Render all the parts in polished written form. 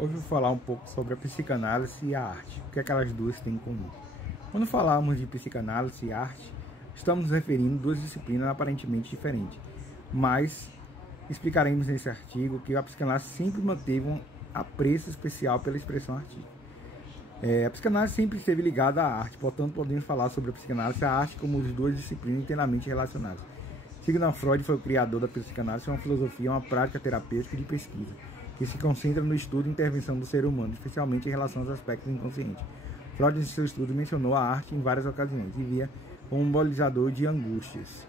Hoje eu vou falar um pouco sobre a psicanálise e a arte. O que é que elas duas têm em comum? Quando falamos de psicanálise e arte, estamos nos referindo a duas disciplinas aparentemente diferentes, mas explicaremos nesse artigo que a psicanálise sempre manteve um apreço especial pela expressão artística. A psicanálise sempre esteve ligada à arte, portanto podemos falar sobre a psicanálise e a arte como as duas disciplinas inteiramente relacionadas. Sigmund Freud foi o criador da psicanálise, uma filosofia, uma prática terapêutica de pesquisa, que se concentra no estudo e intervenção do ser humano, especialmente em relação aos aspectos inconscientes. Freud, em seu estudo, mencionou a arte em várias ocasiões e via como um mobilizador de angústias.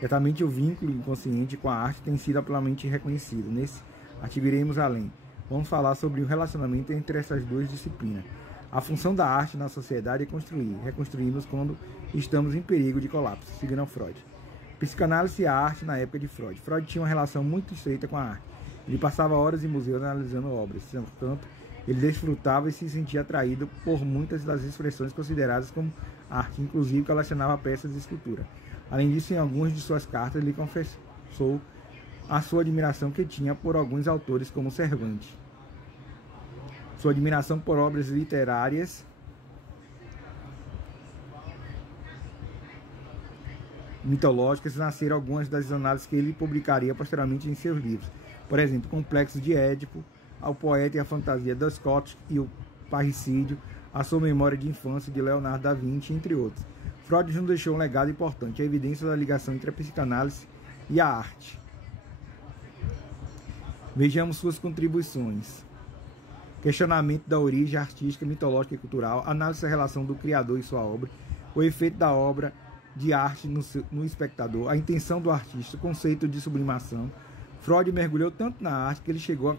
Certamente o vínculo inconsciente com a arte tem sido amplamente reconhecido. Nesse artigo iremos além. Vamos falar sobre o relacionamento entre essas duas disciplinas. A função da arte na sociedade é construir, reconstruir-nos quando estamos em perigo de colapso, segundo Freud. Psicanálise e a arte na época de Freud. Freud tinha uma relação muito estreita com a arte. Ele passava horas em museus analisando obras, portanto, ele desfrutava e se sentia atraído por muitas das expressões consideradas como arte, inclusive relacionava a peças de escultura. Além disso, em algumas de suas cartas, ele confessou a sua admiração que tinha por alguns autores como Cervantes. Sua admiração por obras literárias mitológicas nasceram algumas das análises que ele publicaria posteriormente em seus livros. Por exemplo, Complexo de Édipo, Ao Poeta e a Fantasia das Scott e o Parricídio, A Sua Memória de Infância de Leonardo da Vinci, entre outros. Freud nos deixou um legado importante, a evidência da ligação entre a psicanálise e a arte. Vejamos suas contribuições. Questionamento da origem artística, mitológica e cultural, análise da relação do criador e sua obra, o efeito da obra de arte no espectador, a intenção do artista, o conceito de sublimação. Freud mergulhou tanto na arte que ele chegou a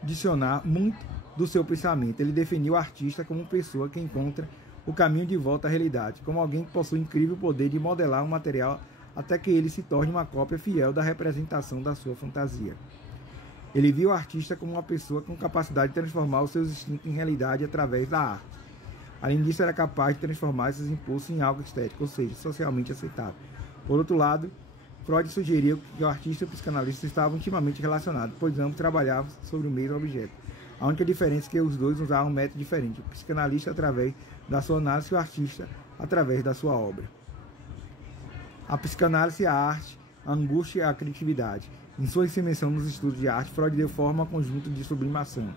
condicionar muito do seu pensamento. Ele definiu o artista como uma pessoa que encontra o caminho de volta à realidade, como alguém que possui incrível poder de modelar um material até que ele se torne uma cópia fiel da representação da sua fantasia. Ele viu o artista como uma pessoa com capacidade de transformar os seus instintos em realidade através da arte. Além disso, era capaz de transformar esses impulsos em algo estético, ou seja, socialmente aceitável. Por outro lado, Freud sugeriu que o artista e o psicanalista estavam intimamente relacionados, pois ambos trabalhavam sobre o mesmo objeto. A única diferença é que os dois usavam um método diferente, o psicanalista através da sua análise e o artista através da sua obra. A psicanálise e a arte, a angústia e a criatividade. Em sua inserção nos estudos de arte, Freud deu forma ao conjunto de sublimação,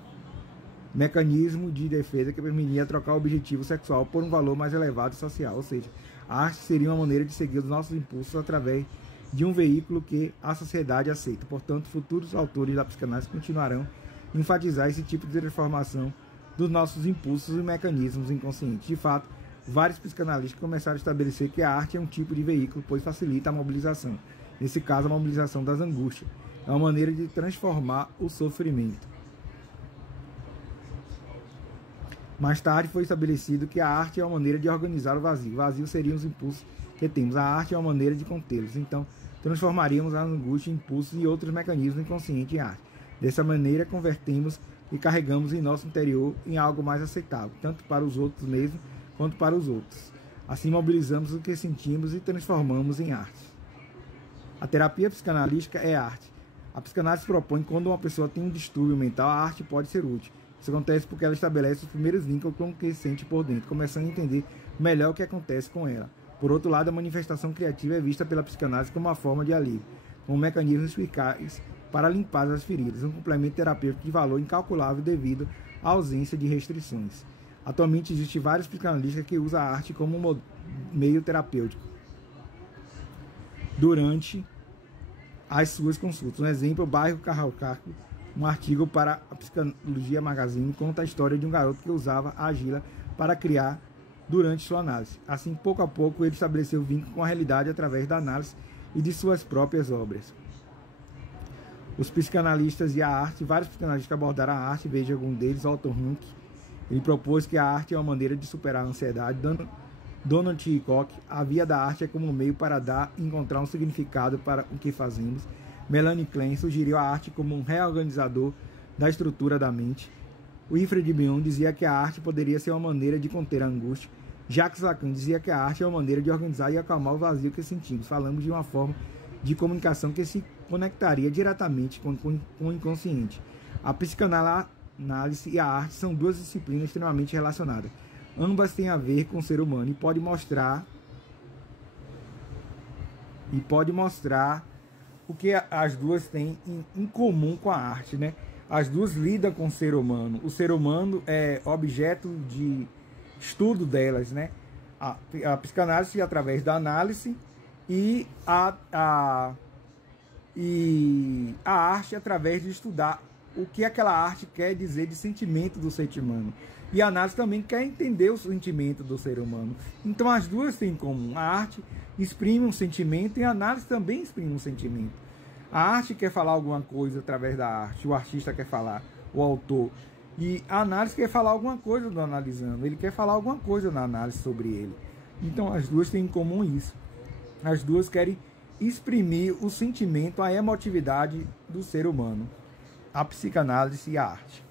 mecanismo de defesa que permitia trocar o objetivo sexual por um valor mais elevado e social, ou seja, a arte seria uma maneira de seguir os nossos impulsos através de um veículo que a sociedade aceita. Portanto, futuros autores da psicanálise continuarão a enfatizar esse tipo de transformação dos nossos impulsos e mecanismos inconscientes. De fato, vários psicanalistas começaram a estabelecer que a arte é um tipo de veículo, pois facilita a mobilização. Nesse caso, a mobilização das angústias. É uma maneira de transformar o sofrimento. Mais tarde foi estabelecido que a arte é uma maneira de organizar o vazio. O vazio seriam os impulsos que temos. A arte é uma maneira de contê-los. Então, transformaríamos a angústia, impulsos e outros mecanismos inconscientes em arte. Dessa maneira, convertemos e carregamos em nosso interior em algo mais aceitável, tanto para os outros mesmos quanto para os outros. Assim, mobilizamos o que sentimos e transformamos em arte. A terapia psicanalística é arte. A psicanálise propõe que quando uma pessoa tem um distúrbio mental, a arte pode ser útil. Isso acontece porque ela estabelece os primeiros vínculos com o que sente por dentro, começando a entender melhor o que acontece com ela. Por outro lado, a manifestação criativa é vista pela psicanálise como uma forma de alívio, como um mecanismo eficaz para limpar as feridas, um complemento terapêutico de valor incalculável devido à ausência de restrições. Atualmente, existem vários psicanalistas que usam a arte como um meio terapêutico durante as suas consultas. Um exemplo, o Bairro Carralcaco, um artigo para a Psicologia Magazine, conta a história de um garoto que usava a argila para criar durante sua análise. Assim, pouco a pouco, ele estabeleceu vínculo com a realidade através da análise e de suas próprias obras. Os psicanalistas e a arte. Vários psicanalistas abordaram a arte, veja algum deles, Otto Rank. Ele propôs que a arte é uma maneira de superar a ansiedade. Donald Hitchcock, a via da arte é como um meio para encontrar um significado para o que fazemos. Melanie Klein sugeriu a arte como um reorganizador da estrutura da mente. Wilfred Bion dizia que a arte poderia ser uma maneira de conter a angústia. Jacques Lacan dizia que a arte é uma maneira de organizar e acalmar o vazio que sentimos. Falamos de uma forma de comunicação que se conectaria diretamente com o inconsciente. A psicanálise psicanálise e a arte são duas disciplinas extremamente relacionadas. Ambas têm a ver com o ser humano e pode mostrar o que as duas têm em comum com a arte, né? As duas lidam com o ser humano. O ser humano é objeto de estudo delas, né? A psicanálise através da análise e a arte através de estudar o que aquela arte quer dizer de sentimento do ser humano. E a análise também quer entender o sentimento do ser humano. Então as duas têm em comum. A arte exprime um sentimento e a análise também exprime um sentimento. A arte quer falar alguma coisa através da arte, o artista quer falar, o autor. E a análise quer falar alguma coisa do analisando, ele quer falar alguma coisa na análise sobre ele. Então as duas têm em comum isso. As duas querem exprimir o sentimento, a emotividade do ser humano. A psicanálise e a arte.